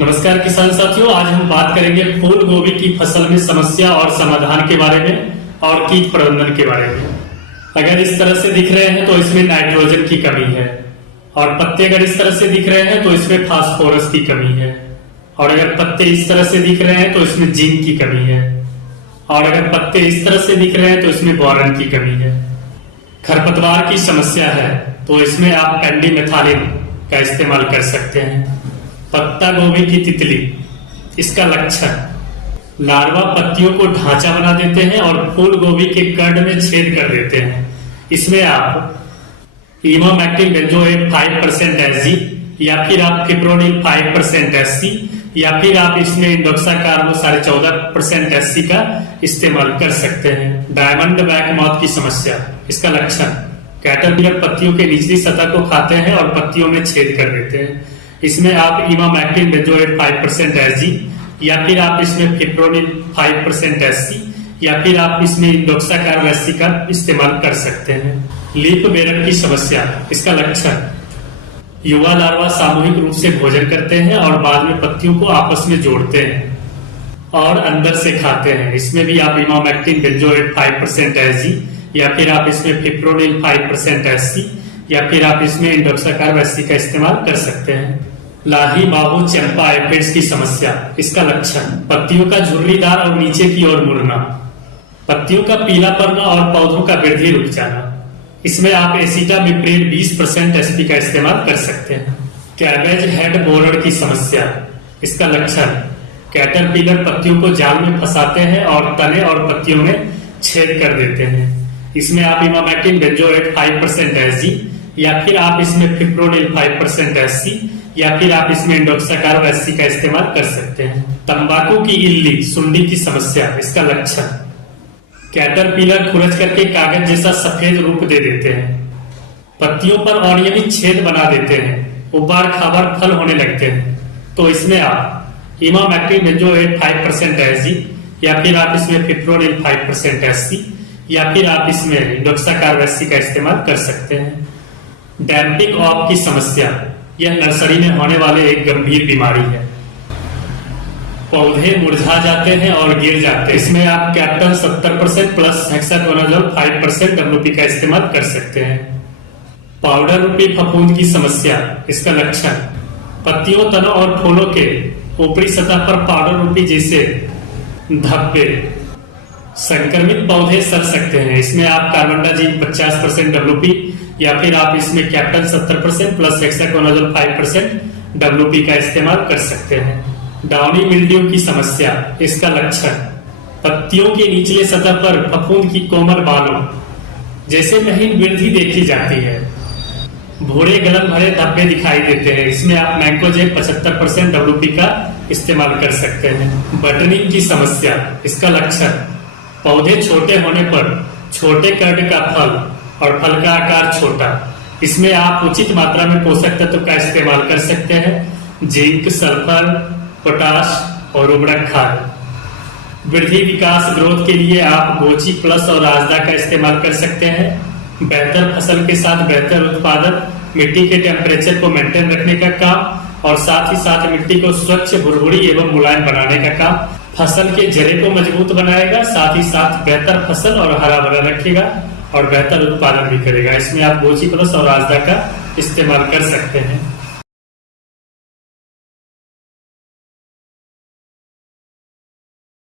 नमस्कार किसान साथियों, आज हम बात करेंगे फूल गोभी की फसल में समस्या और समाधान के बारे में और कीट प्रबंधन के बारे में। अगर इस तरह से दिख रहे हैं तो इसमें नाइट्रोजन की कमी है, और पत्ते अगर इस तरह से दिख रहे हैं तो इसमें फास्फोरस की कमी है, और अगर पत्ते इस तरह से दिख रहे हैं तो इसमें जिंक की कमी है, और अगर पत्ते इस तरह से दिख रहे हैं तो इसमें बोरॉन की कमी है। खरपतवार की समस्या है तो इसमें आप पेंडिमेथालिन का इस्तेमाल कर सकते हैं। पत्ता गोभी की तितली, इसका लक्षण लार्वा पत्तियों को ढांचा बना देते हैं और फूल गोभी के कड़ में छेद कर देते हैं। इसमें आप इमामेक्टिन बेंजोएट 5% एसजी या फिर आप फिप्रोनिल 5% एससी या फिर आप इसमें इंडोक्साकार्ब 14.5% एससी का इस्तेमाल कर सकते हैं। डायमंड बैक मॉथ की समस्या, इसका लक्षण कैटरपिलर पत्तियों के निचली सतह को खाते हैं और पत्तियों में छेद कर देते हैं। इसमें आप इमामेक्टिन बेंजोएट 5% एसजी या फिर आप इसमें फिप्रोनिल 5% एससी या फिर आप इसमें इंडोक्साकार्ब एससी का इस्तेमाल कर सकते हैं। लीफ बेरर की समस्या, इसका लक्षण युवा लार्वा सामूहिक रूप से भोजन करते हैं और बाद में पत्तियों को आपस में जोड़ते हैं और अंदर से खाते हैं। इसमें भी आप इमामेक्टिन बेंजोएट 5% एसजी या फिर आप इसमें फिप्रोनिल 5% एससी या फिर आप इसमें इंडोक्साकार्ब एससी का इस्तेमाल कर सकते हैं। लाही माहू चंपा एफिड्स की समस्या, इसका लक्षण पत्तियों का झुर्रीदार और नीचे की ओर मुड़ना, पत्तियों का पीला पड़ना और पौधों का वृद्धि रुक जाना। इसमें आप एसिटामिप्रिड 20% एसपी का इस्तेमाल कर सकते हैं। कैबेज हेड बोरर की समस्या, इसका लक्षण कैटरपिलर पत्तियों को जाल में फंसाते हैं और तने और पत्तियों में छेद कर देते हैं। इसमें आप इमामेक्टिन बेंजोएट 5% एसजी या फिर आप इसमें फिप्रोनिल 5% एससी या फिर आप इसमें इंडोक्साकार्ब एससी का इस्तेमाल कर सकते हैं। तंबाकू की इल्ली सुंडी की समस्या, इसका लक्षण कैटरपिलर खुरच करके कागज जैसा सफेद रूप दे देते हैं, पत्तियों पर अनियमित छेद बना देते हैं, उबार खाबार फल होने लगते हैं। तो इसमें आप इमामेक्टिन बेंजोएट 5% एसजी या फिर आप इसमें फिप्रोनिल 5% एससी या फिर आप इसमें इंडोक्साकार्ब एससी का इस्तेमाल कर सकते हैं। डैम्पिंग ऑफ की समस्या, यह नर्सरी में होने वाले एक गंभीर बीमारी है। पौधे मुरझा जाते हैं और गिर जाते हैं। इसमें आप कैप्टन 70% प्लस हेक्साकोनाजोल 5% डब्ल्यूपी का इस्तेमाल कर सकते हैं। पाउडर रूपी फफूंद की समस्या, इसका लक्षण पत्तियों, तनों और फूलों के ऊपरी सतह पर पाउडर रूपी जैसे धब्बे, संक्रमित पौधे सड़ सकते हैं। इसमें आप कार्बनडाजिम 50% डब्ल्यूपी या फिर आप इसमें कैप्टन 70% प्लस हेक्साकोनाजोल 5% डब्ल्यूपी का इस्तेमाल कर सकते हैं। डाउनी मिल्ड्यू की समस्या, इसका लक्षण पत्तियों के निचले सतह पर फफूंद की कोमल बालों जैसे महीन वृद्धि देखी जाती है, भूरे गलन भरे धब्बे दिखाई देते हैं। इसमें आप मैंकोजेब 75% डब्ल्यूपी का इस्तेमाल कर सकते हैं। बटनिंग की समस्या, इसका लक्षण पौधे छोटे होने पर छोटे कद का फल और फल का आकार छोटा। इसमें आप उचित मात्रा में पोषक तत्व का इस्तेमाल कर सकते हैं, जिंक, सल्फर, पोटाश और उर्वरक खाद। वृद्धि विकास ग्रोथ के लिए आप गोची प्लस और राजदा का इस्तेमाल कर सकते हैं। बेहतर फसल के साथ बेहतर उत्पादन, मिट्टी के टेम्परेचर को मेंटेन रखने का काम और साथ ही साथ मिट्टी को स्वच्छ, भुरभुरी एवं मुलायम बनाने का काम फसल के जड़े को मजबूत बनाएगा, साथ ही साथ बेहतर फसल और हरा भरा रखेगा और बेहतर उत्पादन भी करेगा। इसमें आप गोची प्लस और राजदा का इस्तेमाल कर सकते हैं।